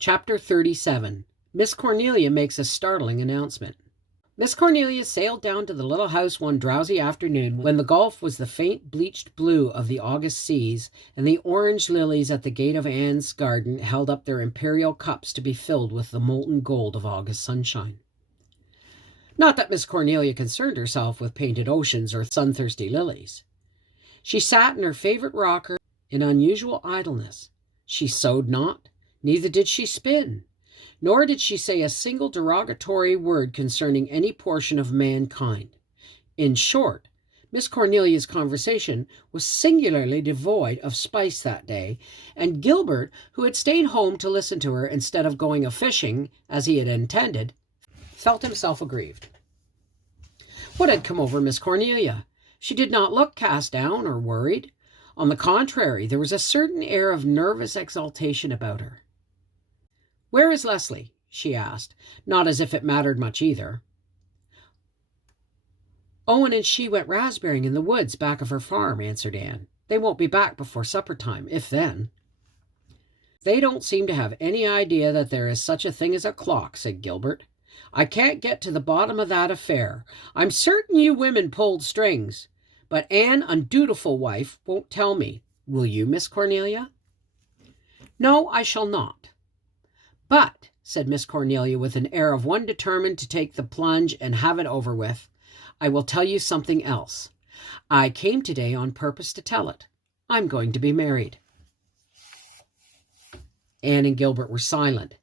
Chapter 37. Miss Cornelia makes a startling announcement. Miss Cornelia sailed down to the little house one drowsy afternoon when the Gulf was the faint bleached blue of the August seas, and the orange lilies at the gate of Anne's garden held up their imperial cups to be filled with the molten gold of August sunshine. Not that Miss Cornelia concerned herself with painted oceans or sun-thirsty lilies. She sat in her favorite rocker in unusual idleness. She sewed not, neither did she spin, nor did she say a single derogatory word concerning any portion of mankind. In short, Miss Cornelia's conversation was singularly devoid of spice that day, and Gilbert, who had stayed home to listen to her instead of going a-fishing, as he had intended, felt himself aggrieved. What had come over Miss Cornelia? She did not look cast down or worried. On the contrary, there was a certain air of nervous exaltation about her. "Where is Leslie?" she asked, not as if it mattered much either. "Owen and she went raspberrying in the woods back of her farm," answered Anne. "They won't be back before supper time, if then." "They don't seem to have any idea that there is such a thing as a clock," said Gilbert. "I can't get to the bottom of that affair. I'm certain you women pulled strings, but Anne, undutiful wife, won't tell me. Will you, Miss Cornelia?" "No, I shall not. But," said Miss Cornelia with an air of one determined to take the plunge and have it over with, "I will tell you something else. I came today on purpose to tell it. I'm going to be married." Anne and Gilbert were silent.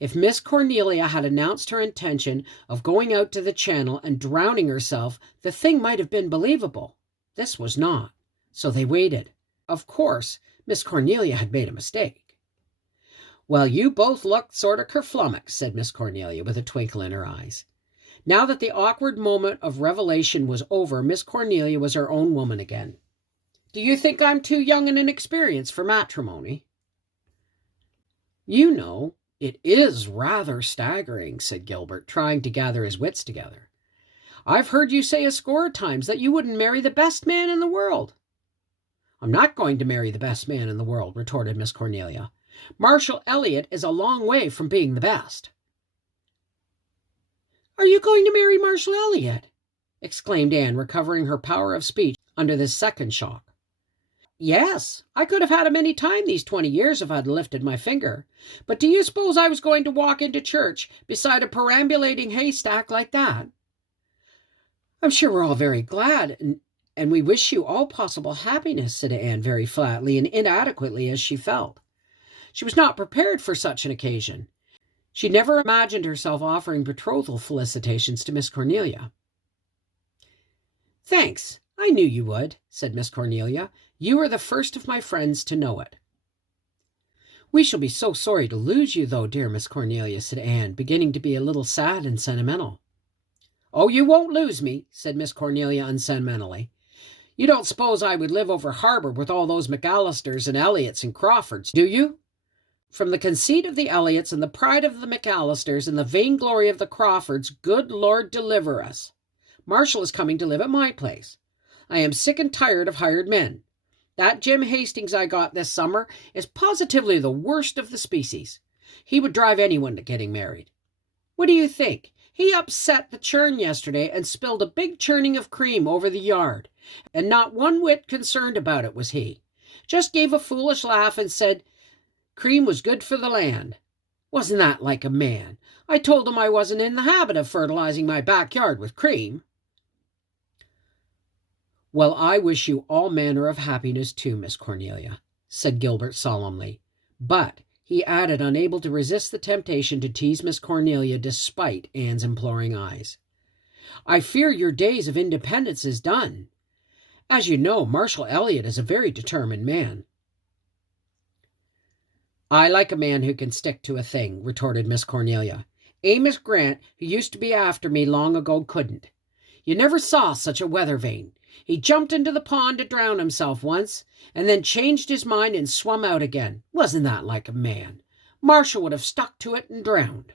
If Miss Cornelia had announced her intention of going out to the Channel and drowning herself, the thing might have been believable. This was not, so they waited. Of course, Miss Cornelia had made a mistake. "Well, you both looked sort of kerflummoxed," said Miss Cornelia with a twinkle in her eyes. Now that the awkward moment of revelation was over, Miss Cornelia was her own woman again. "Do you think I'm too young and inexperienced for matrimony?" "You know, it is rather staggering," said Gilbert, trying to gather his wits together. "I've heard you say a score of times that you wouldn't marry the best man in the world." "I'm not going to marry the best man in the world," retorted Miss Cornelia. "Marshall Elliott is a long way from being the best." "Are you going to marry Marshall Elliott?" exclaimed Anne, recovering her power of speech under this second shock. "Yes, I could have had him any time these 20 years if I'd lifted my finger. But do you suppose I was going to walk into church beside a perambulating haystack like that?" "I'm sure we're all very glad, and we wish you all possible happiness," said Anne very flatly and inadequately as she felt. She was not prepared for such an occasion. She never imagined herself offering betrothal felicitations to Miss Cornelia. "Thanks, I knew you would," said Miss Cornelia. "You are the first of my friends to know it." "We shall be so sorry to lose you, though, dear Miss Cornelia," said Anne, beginning to be a little sad and sentimental. "Oh, you won't lose me," said Miss Cornelia unsentimentally. "You don't suppose I would live over harbor with all those McAllisters and Elliots and Crawfords, do you? From the conceit of the Elliots and the pride of the McAllisters and the vainglory of the Crawfords, good Lord deliver us. Marshall is coming to live at my place. I am sick and tired of hired men. That Jim Hastings I got this summer is positively the worst of the species. He would drive anyone to getting married. What do you think? He upset the churn yesterday and spilled a big churning of cream over the yard, and not one whit concerned about it was he. Just gave a foolish laugh and said cream was good for the land. Wasn't that like a man? I told him I wasn't in the habit of fertilizing my backyard with cream." "Well, I wish you all manner of happiness too, Miss Cornelia," said Gilbert solemnly. But he added, unable to resist the temptation to tease Miss Cornelia despite Anne's imploring eyes, "I fear your days of independence is done. As you know, Marshall Elliott is a very determined man." "I like a man who can stick to a thing," retorted Miss Cornelia. "Amos Grant, who used to be after me long ago, couldn't. You never saw such a weather vane. He jumped into the pond to drown himself once, and then changed his mind and swum out again. Wasn't that like a man? Marshall would have stuck to it and drowned."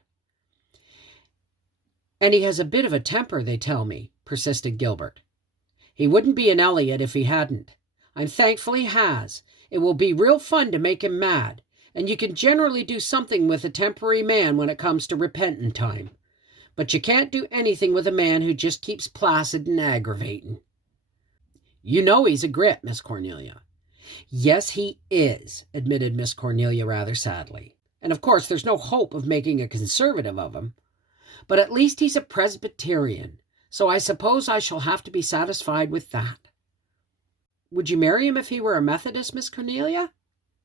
"And he has a bit of a temper, they tell me," persisted Gilbert. "He wouldn't be an Elliot if he hadn't. I'm thankful he has. It will be real fun to make him mad. and you can generally do something with a temporary man when it comes to repentant time. But you can't do anything with a man who just keeps placid and aggravating. You know he's a grit, Miss Cornelia. Yes, he is, admitted Miss Cornelia rather sadly. And of course there's no hope of making a conservative of him. But at least he's a Presbyterian, so I suppose I shall have to be satisfied with that. Would you marry him if he were a Methodist, Miss Cornelia?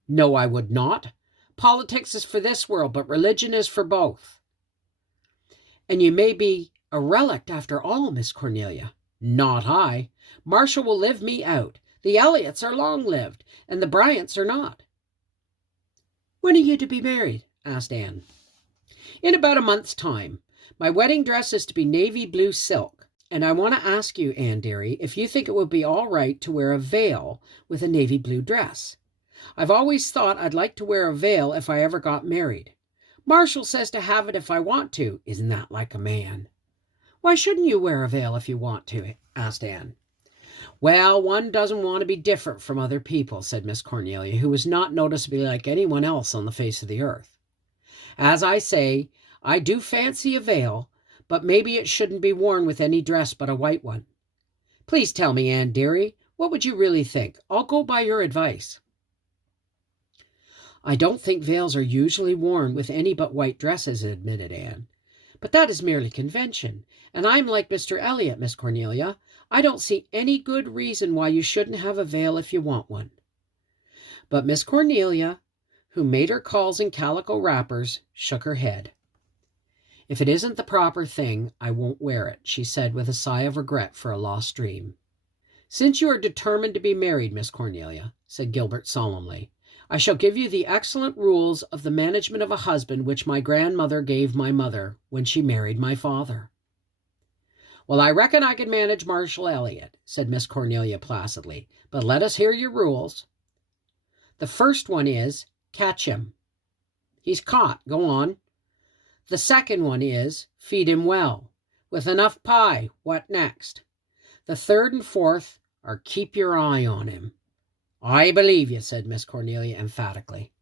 No, I would not. Politics is for this world, but religion is for both. And you may be a relict after all, Miss Cornelia. Not I. Marshall will live me out. The Elliots are long-lived, and the Bryants are not. When are you to be married? Asked Anne. In about a month's time. My wedding dress is to be navy blue silk, and I want to ask you, Anne dearie, if you think it would be all right to wear a veil with a navy blue dress. I've always thought I'd like to wear a veil if I ever got married. Marshall says to have it if I want to. Isn't that like a man? Why shouldn't you wear a veil if you want to? Asked Anne. Well, one doesn't want to be different from other people, said Miss Cornelia, who was not noticeably like anyone else on the face of the earth. As I say, I do fancy a veil, but maybe it shouldn't be worn with any dress but a white one. Please tell me, Anne dearie, what would you really think? I'll go by your advice. I don't think veils are usually worn with any but white dresses, admitted Anne. But that is merely convention, and I'm like Mr. Elliot, Miss Cornelia. I don't see any good reason why you shouldn't have a veil if you want one. But Miss Cornelia, who made her calls in calico wrappers, shook her head. If it isn't the proper thing, I won't wear it, she said with a sigh of regret for a lost dream. Since you are determined to be married, Miss Cornelia, said Gilbert solemnly, I shall give you the excellent rules of the management of a husband which my grandmother gave my mother when she married my father. Well, I reckon I can manage Marshall Elliot, said Miss Cornelia placidly, but let us hear your rules. The first one is, catch him. He's caught, go on. The second one is, feed him well. With enough pie, what next? The third and fourth are, keep your eye on him. I believe you, said Miss Cornelia emphatically.